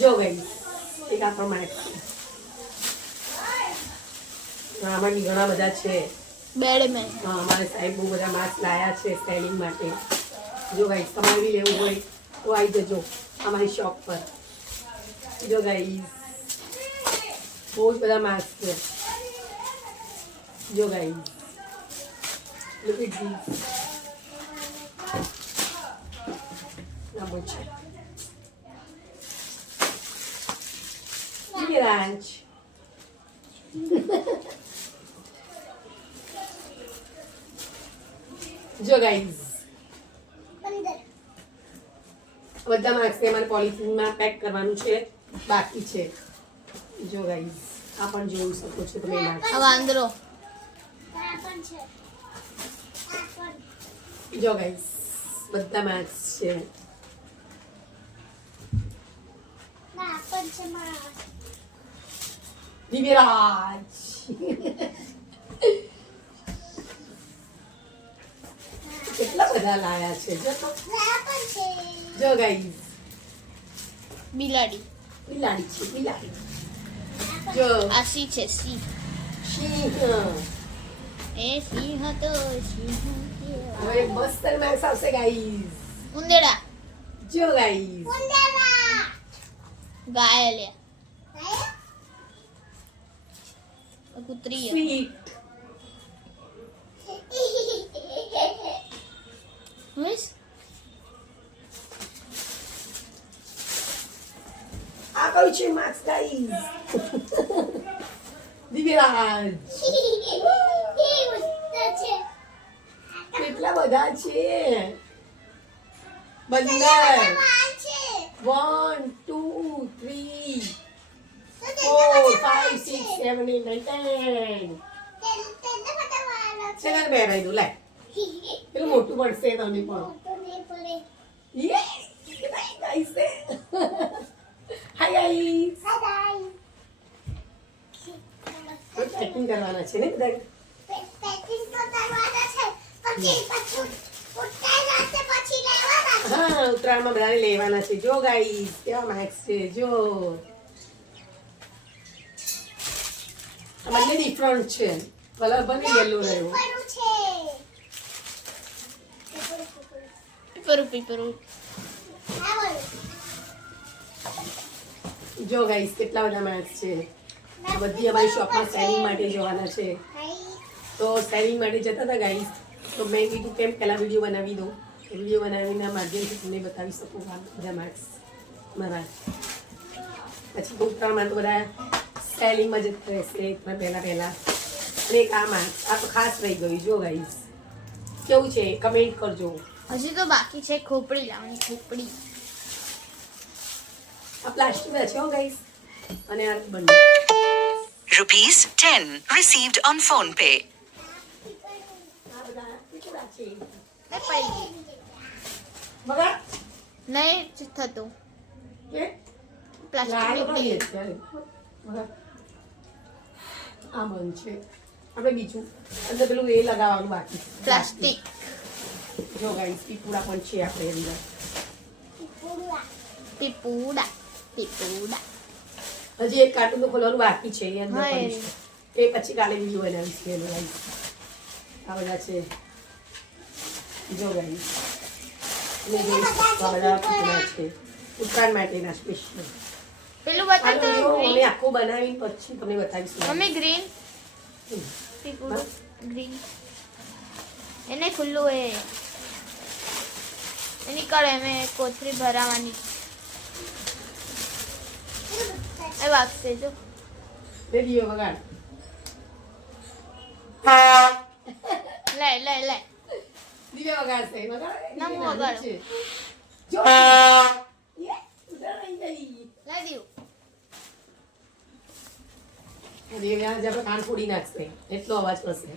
જો ગઈ એક આપણો માર્ક છે. આમાં બી ઘણા બધા છે. બેડમેન. હા, અમારે સાહેબ બહુ બધા માસ્ક લાયા છે સ્ટાઇલિંગ માટે. જો ગાઈસ તમારે બી લેવું હોય તો આવી જજો અમારી શોપ પર. જો ગાઈસ બહુ જ બધા માસ્ક છે. જો ગાઈસ look at this. ના બહુ છે. Ranch. જો ગાઈસ બધા માસ્ક અમારે પોલિથીનમાં પેક કરવાનું છે, બાકી છે. જો ગાઈસ આ પણ જોઈ શકો છો તમે માસ્ક. આ વાંદરો. જો ગાઈસ બધા માસ્ક છે. દિવ્યરાજ. કેટલા બધા લાયા છે જો ગાઈસ. બિલાડી. બિલાડી છે બિલાડી. જો આ સી છે સી. સિંહ. એ સિંહ તો સિંહ. હવે મસ્ત માસ્ક આવશે ગાઈસ. ઉંદેડા. જો ગાઈસ ગાય લે. કૂતરી. સ્વીટ. મિસ આ કયું છે માસ્ક ગાઈસ. દિવ્યરાજ. કેટલા બધા છે. બંદર. 1 2 3 4 5 6 7 8 9 10. ચલ બે રહી દો લે. પેલું મોટું પડશે તમને પણ. Guys hi guys. પેકિંગ કરવાના છે ને બધા. હા ઉત્તરાયણમાં બધાને લેવાના છે. જો ગાઈસ કેવા માસ્ક છે. જો આ બંને ડિફરન્ટ છે. કલર બંને યેલો રહ્યો. પીપરું. જો ગાઈસ કેટલા બધા માસ્ક છે. આ બધી અમારી શોપમાં સેલિંગ માટે જવાના છે. તો સેલિંગ માટે જતા હતા ગાઈસ, તો મેં કીધું કેમ પહેલા વિડીયો બનાવી દઉં. વિડીયો બનાવીના માધ્યમથી તમને બતાવી શકું આ બધા માસ્ક મારા. પછી ઉત્તરાયણમાં તો બધા સેલિંગમાં જતા રહેશે પહેલાં અને એક આ માસ્ક આ તો ખાસ રહી ગયું. જો ગાઈસ કેવું છે કમેન્ટ કરજો. હજી તો બાકી છે ખોપડી લાવવાની. ખોપડી આ પ્લાસ્ટિક છે હો ગાઈસ. અને આ બંને ₹10 received on phone pay. આ બધા કેટલા છે બગા બગા નહીં થતું કે પ્લાસ્ટિક આ બંધ છે. આપણે બીજું અંદર પેલું એ લગાવવાનું બાકી પ્લાસ્ટિક. જો ગાઈસ પીપુડા પણ છે આપણે અંદર. પીપુડા. હજી એક કાર્ટૂન ખોલવાનું બાકી છે. એ અંદર પડી છે. એ પછી કાલે વિડીયો બનાવીશ. ગાઈસ આ બધા છે. જો ગાઈસ અને જોઈ શકો આ બધા પીપુડા છે ઉત્તરાયણ માટેના સ્પેશિયલ. પેલું બતાવ તો અમે આખું બનાવીને પછી તમને બતાવીશું. મમ્મી ગ્રીન પીપુડું ગ્રીન એને ખુલ્લું એ એની કરે મેં કોથરી ભરાવાની એ વાગશે જો રેડિયો વગાડ. લે દિવ્યા વગાડશે. વગાડ ના, હું વગાડું. જો યે ઉડાઈ ગઈ. લઈ દઉં. દિવ્યા જબ કાન ફોડી નાખશે એટલો અવાજ કરશે.